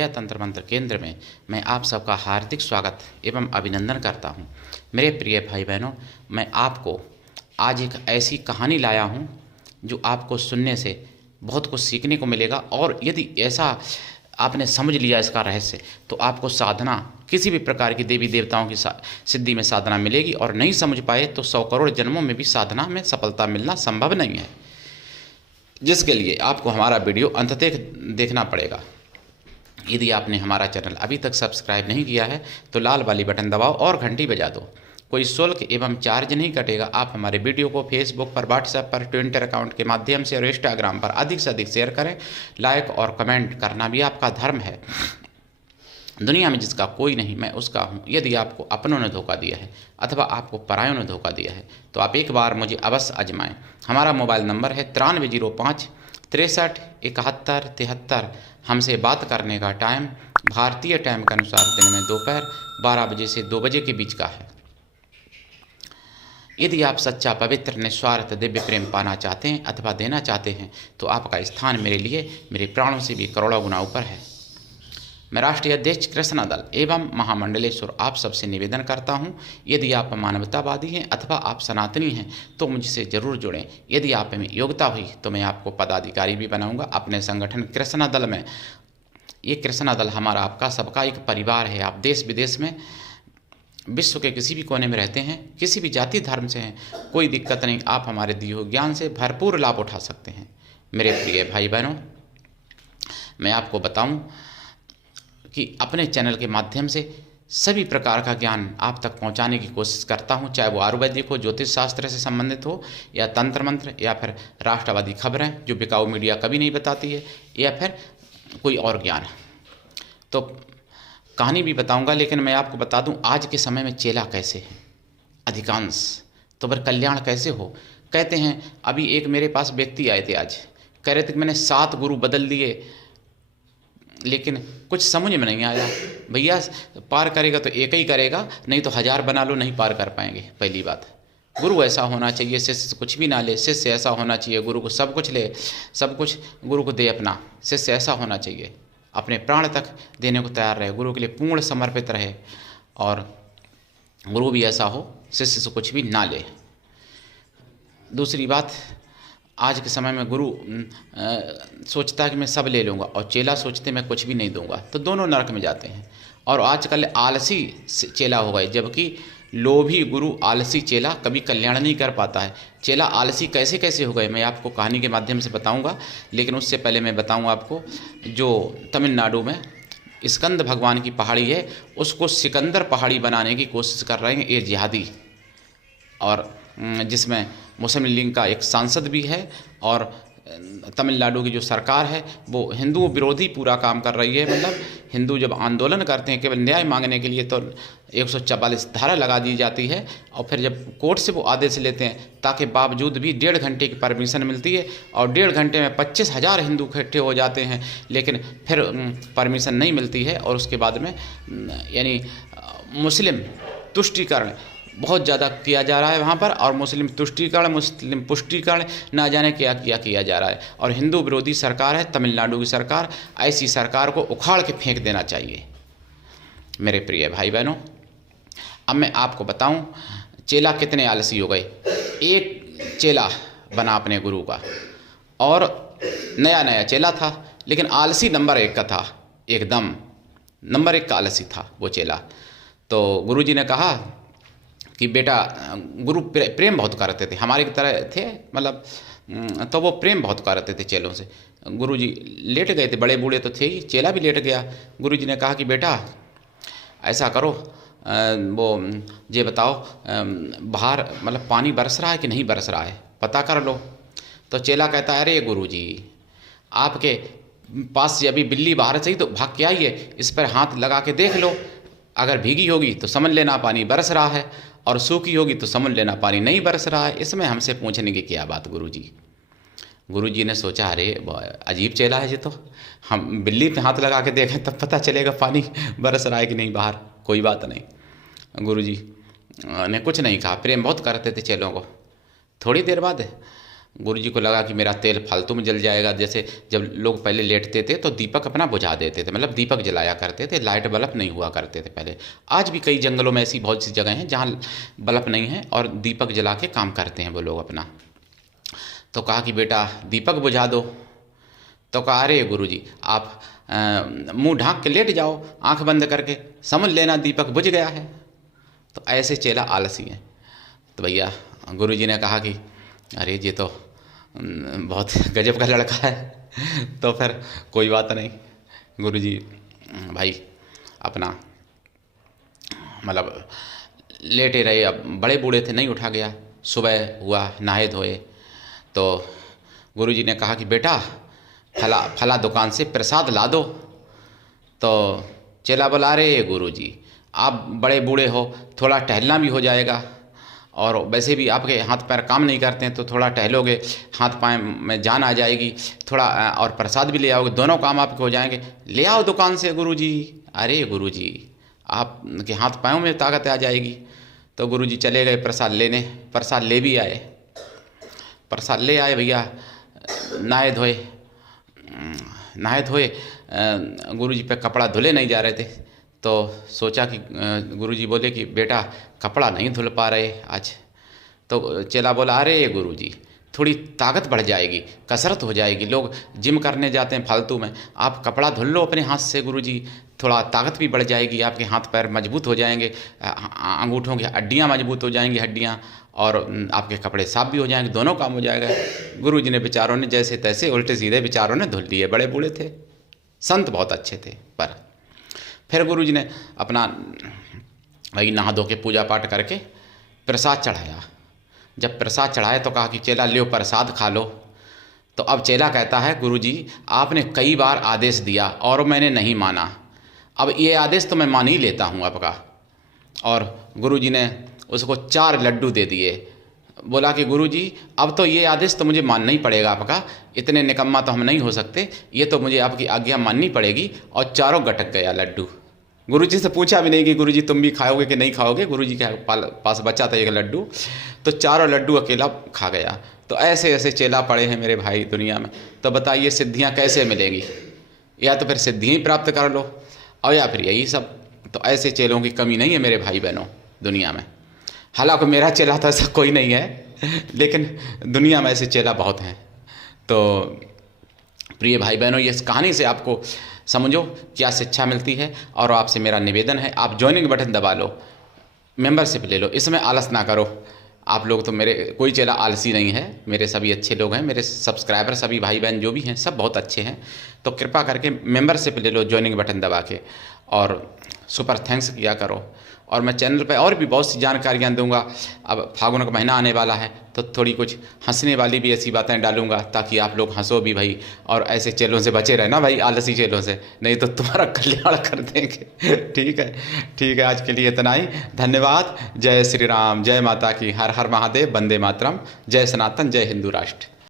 जय तंत्र मंत्र केंद्र में मैं आप सबका हार्दिक स्वागत एवं अभिनंदन करता हूं। मेरे प्रिय भाई बहनों, मैं आपको आज एक ऐसी कहानी लाया हूं जो आपको सुनने से बहुत कुछ सीखने को मिलेगा। और यदि ऐसा आपने समझ लिया इसका रहस्य, तो आपको साधना, किसी भी प्रकार की देवी देवताओं की सिद्धि में साधना मिलेगी। और नहीं समझ पाए तो 100 करोड़ जन्मों में भी साधना में सफलता मिलना संभव नहीं है, जिसके लिए आपको हमारा वीडियो अंत तक देखना पड़ेगा। यदि आपने हमारा चैनल अभी तक सब्सक्राइब नहीं किया है तो लाल वाली बटन दबाओ और घंटी बजा दो। कोई शुल्क एवं चार्ज नहीं कटेगा। आप हमारे वीडियो को फेसबुक पर, व्हाट्सएप पर, ट्विटर अकाउंट के माध्यम से और इंस्टाग्राम पर अधिक से अधिक शेयर करें। लाइक और कमेंट करना भी आपका धर्म है। दुनिया में जिसका कोई नहीं, मैं उसका हूँ। यदि आपको अपनों ने धोखा दिया है अथवा आपको परायों ने धोखा दिया है तो आप एक बार मुझे अवश्य आजमाएं। हमारा मोबाइल नंबर है 9305 63 71 73। हमसे बात करने का टाइम भारतीय टाइम के अनुसार दिन में दोपहर 12 बजे से 2 बजे के बीच का है। यदि आप सच्चा, पवित्र, निस्वार्थ दिव्य प्रेम पाना चाहते हैं अथवा देना चाहते हैं तो आपका स्थान मेरे लिए मेरे प्राणों से भी करोड़ों गुना ऊपर है। मैं राष्ट्रीय अध्यक्ष कृष्णा दल एवं महामंडलेश्वर आप सबसे निवेदन करता हूं, यदि आप मानवतावादी हैं अथवा आप सनातनी हैं तो मुझसे ज़रूर जुड़ें। यदि आप में योग्यता हुई तो मैं आपको पदाधिकारी भी बनाऊंगा अपने संगठन कृष्णा दल में। ये कृष्णा दल हमारा, आपका, सबका एक परिवार है। आप देश विदेश में, विश्व के किसी भी कोने में रहते हैं, किसी भी जाति धर्म से हैं, कोई दिक्कत नहीं। आप हमारे दिए हुए ज्ञान से भरपूर लाभ उठा सकते हैं। मेरे प्रिय भाई बहनों, मैं आपको बताऊं कि अपने चैनल के माध्यम से सभी प्रकार का ज्ञान आप तक पहुंचाने की कोशिश करता हूं, चाहे वो आयुर्वेदिक हो, ज्योतिष शास्त्र से संबंधित हो, या तंत्र मंत्र, या फिर राष्ट्रवादी खबरें जो बिकाऊ मीडिया कभी नहीं बताती है, या फिर कोई और ज्ञान। तो कहानी भी बताऊंगा, लेकिन मैं आपको बता दूं आज के समय में चेला कैसे है अधिकांश, तो फिर कल्याण कैसे हो। कहते हैं, अभी एक मेरे पास व्यक्ति आए थे, आज कह रहे थे कि मैंने 7 गुरु बदल लिए, लेकिन कुछ समझ में नहीं आया। भैया पार करेगा तो एक ही करेगा, नहीं तो 1000 बना लो, नहीं पार कर पाएंगे। पहली बात, गुरु ऐसा होना चाहिए शिष्य कुछ भी ना ले। शिष्य ऐसा होना चाहिए गुरु को सब कुछ ले, सब कुछ गुरु को दे अपना। शिष्य ऐसा होना चाहिए अपने प्राण तक देने को तैयार रहे, गुरु के लिए पूर्ण समर्पित रहे। और गुरु भी ऐसा हो शिष्य से कुछ भी ना ले। दूसरी बात, आज के समय में गुरु सोचता है कि मैं सब ले लूँगा और चेला सोचते मैं कुछ भी नहीं दूंगा, तो दोनों नरक में जाते हैं। और आजकल आलसी चेला हो गए, जबकि लोभी गुरु आलसी चेला कभी कल्याण नहीं कर पाता है। चेला आलसी कैसे कैसे हो गए मैं आपको कहानी के माध्यम से बताऊंगा, लेकिन उससे पहले मैं बताऊंगा आपको, जो तमिलनाडु में स्कंद भगवान की पहाड़ी है उसको सिकंदर पहाड़ी बनाने की कोशिश कर रहे हैं ये जिहादी, और जिसमें मुस्लिम लीग का एक सांसद भी है। और तमिलनाडु की जो सरकार है वो हिंदू विरोधी पूरा काम कर रही है। मतलब हिंदू जब आंदोलन करते हैं केवल न्याय मांगने के लिए, तो 144 धारा लगा दी जाती है, और फिर जब कोर्ट से वो आदेश लेते हैं, ताकि बावजूद भी 1.5 घंटे की परमिशन मिलती है, और 1.5 घंटे में 25,000 हिंदू इकट्ठे हो जाते हैं, लेकिन फिर परमिशन नहीं मिलती है। और उसके बाद में यानी मुस्लिम तुष्टीकरण बहुत ज़्यादा किया जा रहा है वहाँ पर, और मुस्लिम तुष्टीकरण, मुस्लिम पुष्टीकरण ना जाने क्या किया जा रहा है। और हिंदू विरोधी सरकार है तमिलनाडु की सरकार। ऐसी सरकार को उखाड़ के फेंक देना चाहिए। मेरे प्रिय भाई बहनों, अब मैं आपको बताऊं चेला कितने आलसी हो गए। एक चेला बना अपने गुरु का, और नया नया चेला था, लेकिन आलसी नंबर 1 का था, एकदम नंबर 1 का आलसी था वो चेला। तो गुरुजी ने कहा कि बेटा, गुरु प्रेम बहुत करते थे, हमारे की तरह थे, मतलब तो वो प्रेम बहुत करते थे चेलों से। गुरुजी लेट गए थे, बड़े बूढ़े तो थे ही, चेला भी लेट गया। गुरुजी ने कहा कि बेटा ऐसा करो, वो ये बताओ बाहर मतलब पानी बरस रहा है कि नहीं बरस रहा है, पता कर लो। तो चेला कहता है, अरे गुरुजी, आपके पास से अभी बिल्ली बाहर से ही तो भाग के आई है, इस पर हाथ लगा के देख लो, अगर भीगी होगी तो समझ लेना पानी बरस रहा है, और सूखी होगी तो समझ लेना पानी नहीं बरस रहा है। इसमें हमसे पूछने की क्या बात गुरुजी। गुरुजी ने सोचा, अरे अजीब चेला है ये तो, हम बिल्ली पे हाथ लगा के देखें तब पता चलेगा पानी बरस रहा है कि नहीं बाहर। कोई बात नहीं। गुरुजी ने कुछ नहीं कहा, प्रेम बहुत करते थे चेलों को। थोड़ी देर बाद गुरुजी को लगा कि मेरा तेल फालतू में जल जाएगा। जैसे जब लोग पहले लेटते थे तो दीपक अपना बुझा देते थे, मतलब दीपक जलाया करते थे, लाइट बल्ब नहीं हुआ करते थे पहले। आज भी कई जंगलों में ऐसी बहुत सी जगह हैं जहाँ बल्ब नहीं है और दीपक जला के काम करते हैं वो लोग अपना। तो कहा कि बेटा दीपक बुझा दो। तो कहा अरे गुरुजी आप मुंह ढांक के लेट जाओ, आंख बंद करके, समझ लेना दीपक बुझ गया है। तो ऐसे चेला आलसी हैं। तो भैया गुरुजी ने कहा कि अरे ये तो बहुत गजब का लड़का है। तो फिर कोई बात नहीं, गुरुजी भाई अपना मतलब लेटे रहे। अब बड़े बूढ़े थे, नहीं उठा गया। सुबह हुआ, नहाए धोए, तो गुरुजी ने कहा कि बेटा फला दुकान से प्रसाद ला दो। तो चेला बोला अरे गुरुजी आप बड़े बूढ़े हो, थोड़ा टहलना भी हो जाएगा, और वैसे भी आपके हाथ पैर काम नहीं करते हैं तो थोड़ा टहलोगे, हाथ पाँव में जान आ जाएगी थोड़ा, और प्रसाद भी ले आओगे, दोनों काम आपके हो जाएंगे। ले आओ दुकान से गुरुजी। अरे गुरुजी आपके हाथ पाँव में ताकत आ जाएगी। तो गुरुजी चले गए प्रसाद लेने, प्रसाद ले भी आए। प्रसाद ले आए भैया, नहाए धोए गुरुजी पे कपड़ा धुले नहीं जा रहे थे। तो सोचा कि गुरुजी बोले कि बेटा कपड़ा नहीं धुल पा रहे आज। तो चेला बोला अरे गुरुजी थोड़ी ताकत बढ़ जाएगी, कसरत हो जाएगी, लोग जिम करने जाते हैं फालतू में, आप कपड़ा धुल लो अपने हाथ से गुरुजी, थोड़ा ताकत भी बढ़ जाएगी, आपके हाथ पैर मजबूत हो जाएंगे, अंगूठों की हड्डियाँ मजबूत हो जाएंगी, हड्डियाँ, और आपके कपड़े साफ भी हो जाएंगे, दोनों काम हो जाएगा। गुरुजी ने बेचारों ने जैसे तैसे उल्टे सीधे बेचारों ने धुल लिए। बड़े बूढ़े थे, संत बहुत अच्छे थे। पर फिर गुरुजी ने अपना भाई नहा धो के पूजा पाठ करके प्रसाद चढ़ाया। जब प्रसाद चढ़ाया तो कहा कि चेला लियो प्रसाद खा लो। तो अब चेला कहता है गुरुजी आपने कई बार आदेश दिया और मैंने नहीं माना, अब ये आदेश तो मैं मान ही लेता हूँ आपका। और गुरुजी ने उसको 4 लड्डू दे दिए। बोला कि गुरुजी अब तो ये आदेश तो मुझे मानना ही पड़ेगा आपका, इतने निकम्मा तो हम नहीं हो सकते, ये तो मुझे आपकी आज्ञा माननी पड़ेगी। और चारों गटक गया लड्डू। गुरुजी से पूछा भी नहीं कि गुरुजी तुम भी खाओगे कि नहीं खाओगे, गुरुजी के पास बचा था 1 लड्डू, तो चारों लड्डू अकेला खा गया। तो ऐसे ऐसे चेला पड़े हैं मेरे भाई दुनिया में। तो बताइए सिद्धियाँ कैसे मिलेंगी? या तो फिर सिद्धियाँ ही प्राप्त कर लो और या फिर यही सब। तो ऐसे चेलों की कमी नहीं है मेरे भाई बहनों दुनिया में। हालांकि मेरा चेला तो ऐसा कोई नहीं है, लेकिन दुनिया में ऐसे चेला बहुत हैं। तो प्रिय भाई बहनों, ये इस कहानी से आपको समझो क्या शिक्षा मिलती है। और आपसे मेरा निवेदन है आप ज्वाइनिंग बटन दबा लो, मेंबरशिप ले लो, इसमें आलस ना करो। आप लोग तो मेरे कोई चेला आलसी नहीं है, मेरे सभी अच्छे लोग हैं, मेरे सब्सक्राइबर सभी भाई बहन जो भी हैं सब बहुत अच्छे हैं। तो कृपा करके मेंबरशिप ले लो ज्वाइनिंग बटन दबा के, और सुपर थैंक्स किया करो। और मैं चैनल पे और भी बहुत सी जानकारियाँ दूंगा। अब फागुन का महीना आने वाला है तो थोड़ी कुछ हंसने वाली भी ऐसी बातें डालूंगा ताकि आप लोग हंसो भी भाई, और ऐसे चेलों से बचे रहना भाई, आलसी चेलों से, नहीं तो तुम्हारा कल्याण कर देंगे। ठीक है, आज के लिए इतना ही। धन्यवाद। जय श्री राम, जय माता की, हर हर महादेव, वंदे मातरम, जय सनातन, जय हिंदू राष्ट्र।